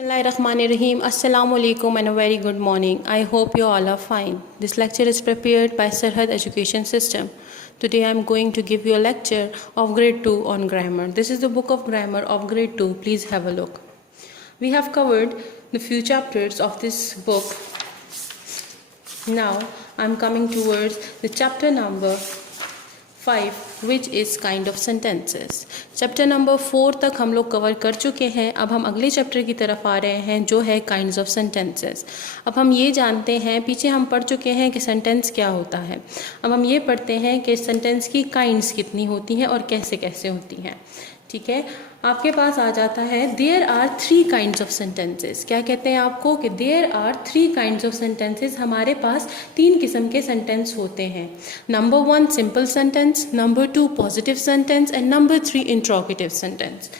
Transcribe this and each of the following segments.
Bismillahirrahmanirrahim. Assalamu alaikum and a very good morning. I hope you all are fine. This lecture is prepared by Sarhad Education System. Today I am going to give you a lecture of grade 2 on grammar. This is the book of grammar of grade 2. Please have a look. We have covered the few chapters of this book. Now I am coming towards the chapter number 5, which is kind of sentences. Chapter number 4 तक हम लोग cover कर चुके हैं. अब हम अगले chapter की तरफ आ रहे हैं जो है काइंड्स ऑफ सेंटेंसेस. अब हम ये जानते हैं, पीछे हम पढ़ चुके हैं कि सेंटेंस क्या होता है. अब हम ये पढ़ते हैं कि सेंटेंस की काइंड्स कितनी होती हैं और कैसे कैसे होती हैं. ठीक है, आपके पास आ जाता है there are 3 kinds of sentences. क्या कहते हैं आपको कि there are 3 kinds of sentences. हमारे पास 3 किस्म के सेंटेंस होते हैं. Number 1 simple sentence, number 2 positive sentence and number 3 interrogative sentence.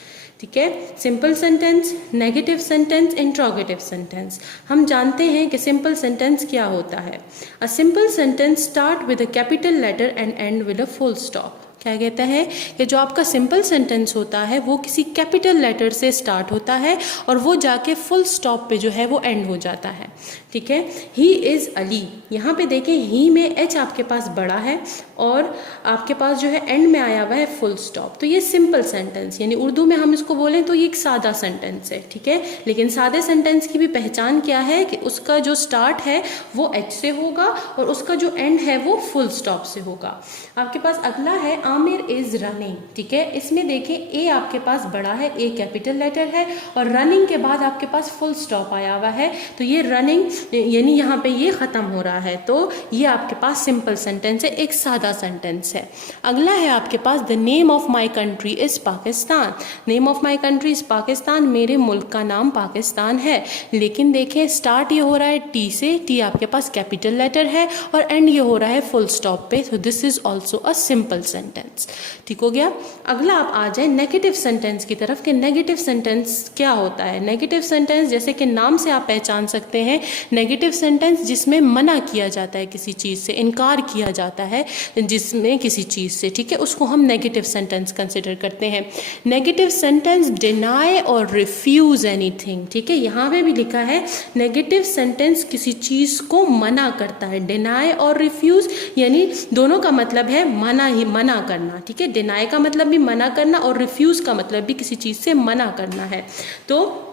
ठीक है, simple sentence, negative sentence, interrogative sentence. हम जानते हैं कि सिंपल सेंटेंस क्या होता है. A simple sentence start with a capital letter and end with a full stop. क्या कहता है कि जो आपका सिंपल सेंटेंस होता है वो किसी कैपिटल लेटर से स्टार्ट होता है और वो जाके फुल स्टॉप पे जो है वो एंड हो जाता है. ठीक है, ही इज़ अली. यहाँ पे देखें, ही में एच आपके पास बड़ा है और आपके पास जो है एंड में आया हुआ है फुल स्टॉप. तो ये सिंपल सेंटेंस, यानी उर्दू में हम इसको बोलें तो ये एक सादा सेंटेंस है. ठीक है, लेकिन सादे सेंटेंस की भी पहचान क्या है कि उसका जो स्टार्ट है वो एच से होगा और उसका जो एंड है वो फुल स्टॉप से होगा. आपके पास अगला है आमिर इज रनिंग. ठीक है, इसमें देखें ए आपके पास बड़ा है, ए कैपिटल लेटर है और रनिंग के बाद आपके पास फुल स्टॉप आया हुआ है. तो ये रनिंग यानी यहाँ पे ये ख़त्म हो रहा है. तो ये आपके पास सिंपल सेंटेंस है, एक सादा सेंटेंस है. अगला है आपके पास the name of my country is Pakistan. Name of my country is Pakistan. मेरे मुल्क का नाम पाकिस्तान है. लेकिन देखें स्टार्ट ये हो रहा है टी से, टी आपके पास कैपिटल लेटर है और एंड ये हो रहा है फुल स्टॉप पे. तो this is also a simple sentence. ठीक हो गया. अगला आप आ जाए नेगेटिव सेंटेंस की तरफ कि नेगेटिव सेंटेंस क्या होता है. नेगेटिव सेंटेंस जैसे कि नाम से आप पहचान सकते हैं, नेगेटिव सेंटेंस जिसमें मना किया जाता है, किसी चीज़ से इनकार किया जाता है, जिसमें किसी चीज़ से. ठीक है, उसको हम नेगेटिव सेंटेंस कंसिडर करते हैं. नेगेटिव सेंटेंस डिनाई और रिफ्यूज़ एनीथिंग. ठीक है, यहाँ पे भी लिखा है नेगेटिव सेंटेंस किसी चीज़ को मना करता है. डिनाई और रिफ्यूज़ यानी दोनों का मतलब है मना करना. ठीक है, डिनाई का मतलब भी मना करना और रिफ्यूज़ का मतलब भी किसी चीज़ से मना करना है. तो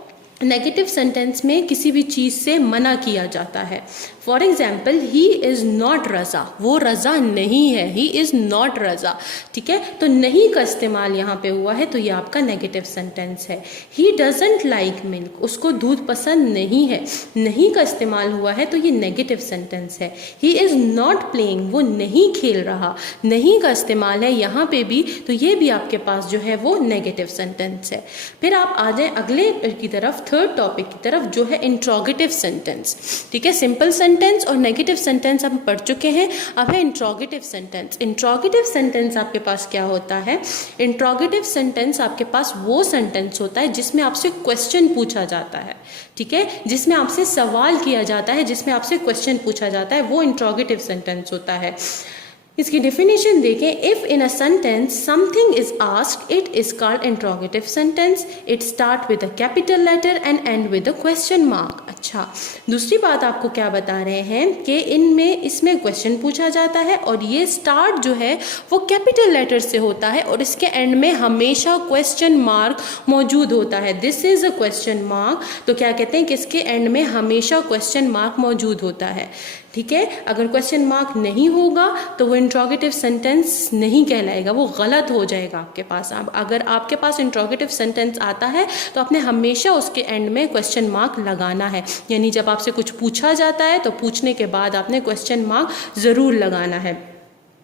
नेगेटिव सेंटेंस में किसी भी चीज़ से मना किया जाता है. For example, he is not Raza. वो रज़ा नहीं है, ही इज़ नॉट रज़ा. ठीक है, तो नहीं का इस्तेमाल यहाँ पे हुआ है तो ये आपका नेगेटिव सेंटेंस है. He doesn't like milk. उसको दूध पसंद नहीं है, नहीं का इस्तेमाल हुआ है तो ये नेगेटिव सेंटेंस है. ही इज़ नॉट प्लेइंग. वो नहीं खेल रहा, नहीं का इस्तेमाल है यहाँ पे भी तो ये भी आपके पास जो है वो नेगेटिव सेंटेंस है. फिर आप आ जाए अगले की तरफ, थर्ड टॉपिक की तरफ, जो है इंट्रोगेटिव सेंटेंस. ठीक है, सिंपल सेंटेंस और नेगेटिव सेंटेंस हम पढ़ चुके हैं. अब है इंट्रोगेटिव सेंटेंस. इंट्रोगेटिव सेंटेंस आपके पास क्या होता है. इंट्रोगेटिव सेंटेंस आपके पास वो सेंटेंस होता है जिसमें आपसे क्वेश्चन पूछा जाता है. ठीक है, जिसमें आपसे सवाल किया जाता है, जिसमें आपसे क्वेश्चन पूछा जाता है, वो इंट्रोगेटिव सेंटेंस होता है. इसकी डेफिनेशन देखें. If in a sentence something is asked it is called interrogative sentence. It start with a capital letter and end with a question mark. अच्छा, दूसरी बात आपको क्या बता रहे हैं कि इसमें क्वेश्चन पूछा जाता है और ये स्टार्ट जो है वो कैपिटल लेटर से होता है और इसके एंड में हमेशा क्वेश्चन मार्क मौजूद होता है. This is a question mark. तो क्या कहते हैं कि इसके एंड में हमेशा क्वेश्चन मार्क मौजूद होता है. ठीक है, अगर क्वेश्चन मार्क नहीं होगा तो वो इंट्रोगेटिव सेंटेंस नहीं कहलाएगा, वो गलत हो जाएगा आपके पास. अब अगर आपके पास इंट्रोगेटिव सेंटेंस आता है तो आपने हमेशा उसके एंड में क्वेश्चन मार्क लगाना है. यानी जब आपसे कुछ पूछा जाता है तो पूछने के बाद आपने क्वेश्चन मार्क ज़रूर लगाना है.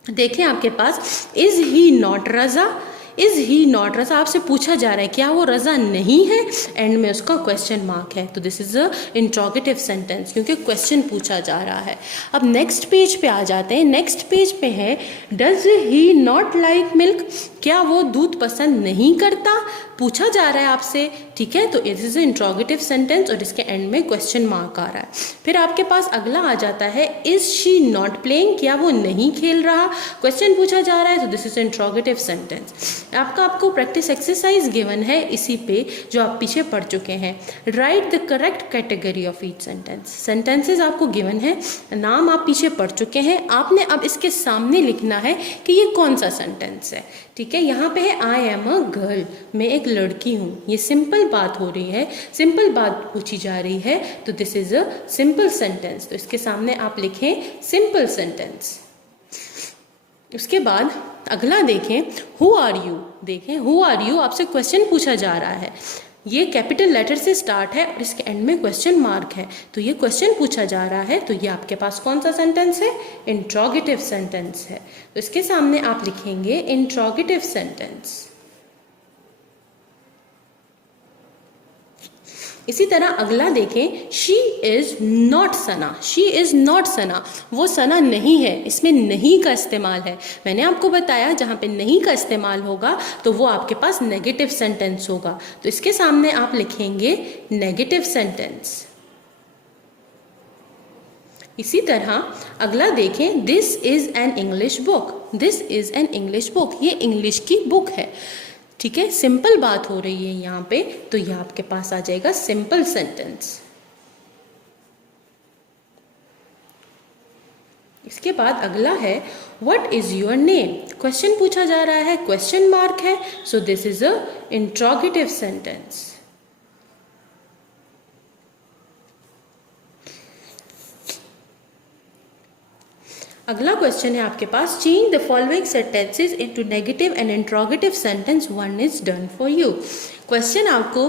देखें आपके पास is he not Raza. Is he not Raza आपसे पूछा जा रहा है क्या वो रज़ा नहीं है, एंड में उसका क्वेश्चन मार्क है. तो this is a interrogative sentence क्योंकि क्वेश्चन पूछा जा रहा है. अब नेक्स्ट पेज पे आ जाते हैं. नेक्स्ट पेज पे है does he not like milk. क्या वो दूध पसंद नहीं करता. पूछा जा रहा है आपसे, ठीक है, तो इट इज़ इंट्रोगेटिव सेंटेंस और इसके एंड में क्वेश्चन मार्क आ रहा है। फिर आपके पास अगला आ जाता है इज शी नॉट प्लेइंग, क्या वो नहीं खेल रहा, क्वेश्चन पूछा जा रहा है, तो दिस इज इंट्रोगेटिव सेंटेंस। आपको प्रैक्टिस एक्सरसाइज गिवन है इसी पे जो आप पीछे पढ़ चुके हैं। Right the correct category of each sentence. Sentences आपको गिवन है, नाम आप पीछे पढ़ चुके हैं, आपने अब इसके सामने लिखना है कि ये कौन सा सेंटेंस है, ठीक है। यहाँ पे है आई एम अ गर्ल, मैं एक लड़की हूँ, ये सिंपल बात हो रही है, सिंपल बात पूछी जा रही है, तो this is a simple sentence, तो इसके सामने आप लिखें सिंपल सेंटेंस। उसके बाद अगला देखें हु आर यू, देखें हु आर यू, आपसे क्वेश्चन पूछा जा रहा है, ये कैपिटल लेटर से स्टार्ट है और इसके एंड में क्वेश्चन मार्क है, तो ये क्वेश्चन पूछा जा रहा है, तो ये आपके पास कौन सा सेंटेंस है, इंट्रोगेटिव सेंटेंस है, तो इसके सामने आप लिखेंगे इंट्रोगेटिव सेंटेंस। इसी तरह अगला देखें she is not Sana, she is not Sana, वो सना नहीं है, इसमें नहीं का इस्तेमाल है। मैंने आपको बताया जहाँ पे नहीं का इस्तेमाल होगा तो वो आपके पास नेगेटिव सेंटेंस होगा, तो इसके सामने आप लिखेंगे नेगेटिव सेंटेंस। इसी तरह अगला देखें this is an English book, this is an English book, ये इंग्लिश की बुक है, ठीक है, सिंपल बात हो रही है यहाँ पे, तो यह आपके पास आ जाएगा सिंपल सेंटेंस। इसके बाद अगला है what is your name, question पूछा जा रहा है, क्वेश्चन मार्क है, so this is a interrogative sentence. अगला क्वेश्चन है आपके पास change the following sentences into negative and interrogative sentence, one is done for you. Question आपको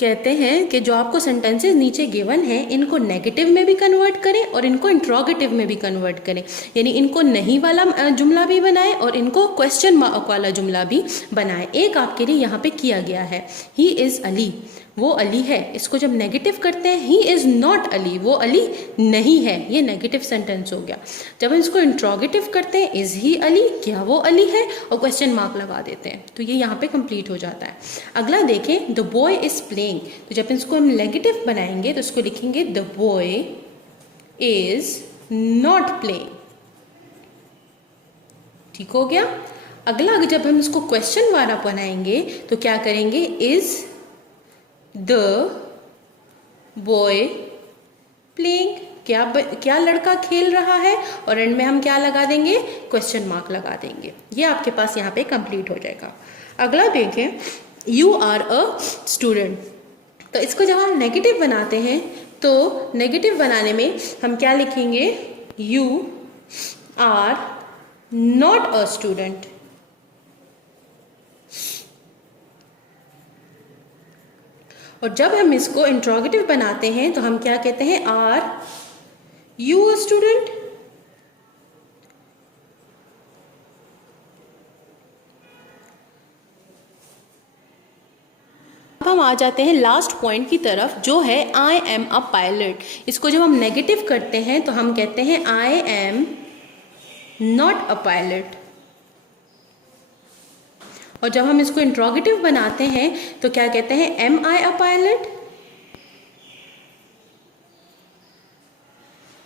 कहते हैं कि जो आपको सेंटेंसेस नीचे गिवन है इनको नेगेटिव में भी कन्वर्ट करें और इनको इंट्रोगेटिव में भी कन्वर्ट करें, यानी इनको नहीं वाला जुमला भी बनाएं और इनको क्वेश्चन मार्क वाला जुमला भी बनाएं। एक आपके लिए यहाँ पे किया गया है ही इज़ अली, वो अली है, इसको जब नेगेटिव करते हैं ही इज़ नॉट अली, वो अली नहीं है, ये नेगेटिव सेंटेंस हो गया। जब हम इसको इंट्रोगेटिव करते हैं इज़ ही अली, क्या वो अली है, और क्वेश्चन मार्क लगा देते हैं, तो ये यहाँ पे कंप्लीट हो जाता है। अगला देखें द बॉय इज़ प्लेइंग, तो जब इसको हम नेगेटिव बनाएंगे तो इसको लिखेंगे the boy is not playing, ठीक हो गया। अगला जब हम इसको क्वेश्चन वाला बनाएंगे तो क्या करेंगे इज़ द बॉय प्लेइंग, क्या लड़का खेल रहा है, और एंड में हम क्या लगा देंगे, क्वेश्चन मार्क लगा देंगे। ये आपके पास यहाँ पे कंप्लीट हो जाएगा। अगला देखें यू आर अ स्टूडेंट, तो इसको जब हम नेगेटिव बनाते हैं तो नेगेटिव बनाने में हम क्या लिखेंगे you are not a student, और जब हम इसको इंट्रोगेटिव बनाते हैं तो हम क्या कहते हैं आर यू अ स्टूडेंट। अब हम आ जाते हैं लास्ट पॉइंट की तरफ जो है आई एम अ पायलट। इसको जब हम नेगेटिव करते हैं तो हम कहते हैं I am not a pilot, और जब हम इसको इंट्रोगेटिव बनाते हैं तो क्या कहते हैं एम आई अ पायलट,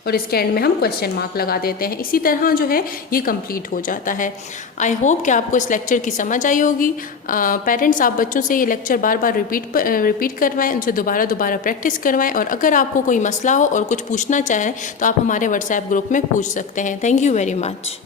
और इसके एंड में हम क्वेश्चन मार्क लगा देते हैं। इसी तरह जो है ये कंप्लीट हो जाता है। आई होप कि आपको इस लेक्चर की समझ आई होगी। पेरेंट्स आप बच्चों से ये लेक्चर बार बार रिपीट करवाएं, उनसे दोबारा प्रैक्टिस करवाएं, और अगर आपको कोई मसला हो और कुछ पूछना चाहें तो आप हमारे व्हाट्सएप ग्रुप में पूछ सकते हैं। Thank you very much.